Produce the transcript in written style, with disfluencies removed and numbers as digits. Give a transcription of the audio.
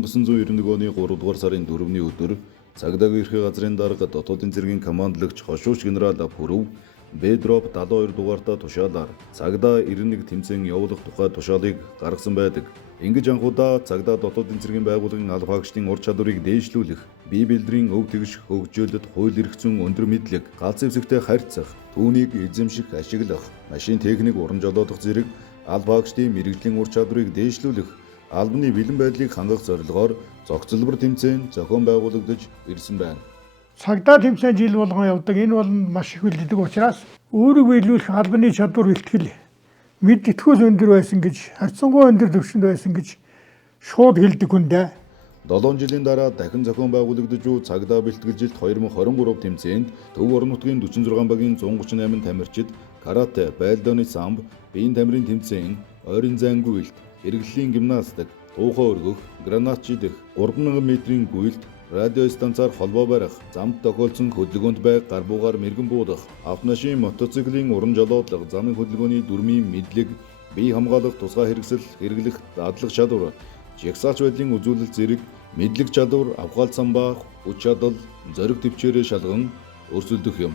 1991 оны 3 дугаар сарын 4-ний өдөр цагдаагийн ерхий газрын дарга дотоодын цэргийн командлагч хошууч генерал Пүрв Б-дроп 72 дугаартаа тушаалаар цагдаа 91 тэмцээн явуулах тухай тушаалыг гаргасан байдаг. Ингэж анхудаа цагдаа дотоодын цэргийн байгууллагын алба хаагчдын ур чадварыг дээшлүүлэх, бие бэлдрийн өв тэгш хөгжөөлөлд хууль эрх зүйн өндөр мэдлэг, галз зэвсэгтэй харьцах, түүнийг эзэмших, ашиглах, машин техник уран жолоодох зэрэг алба хаагчдын мэрэгжлийн ур чадварыг дээшлүүлэх, албаны бэлэн байдлыг хангах зорилгоор зохицолбор тэмцээн зохион байгуулагдаж ирсэн байна. Цагдаа тэмцээн жил болгон явдаг. Энэ бол маш их үлддэг учраас өөрийг биелүүлэх албаны чадвар бэлтгэл мэдтгэл өндөр байсан гэж, харьцангуй өндөр түвшинд байсан гэж шууд хэлдэг хүндээ. 7 жилийн дараа дахин зохион байгуулагдаж буй цагдаа бэлтгэл жилд 2023 тэмцээнд Төв орон нутгийн 46 багийн 138 тамирчид карате, байлдааны самб, биеийн тамирын тэмцээн, ойрын зайн гүйлт, хэрэглэлийн гимнастик, туухаа өргөх, гранат шидэх, 3000 метрийн гүйлт, радио станцаар холбоо барих, замд тохиолдсон хөдөлгөөнд байг гар буугаар мэргэн буудах, автомашин, мотоциклийн уран жолоодлого, замын хөдөлгөөний дүрмийн мэдлэг, бие хамгаалах, тусгай хэрэгсэл, хэрэглэх, дадлах чадвар, жигсаач байдлын үзүүлэлт зэрэг мэдлэг чадвар, авгаал самбаа, хүч чадал, зориг төвчээрээ шалган өрсөлдөх юм.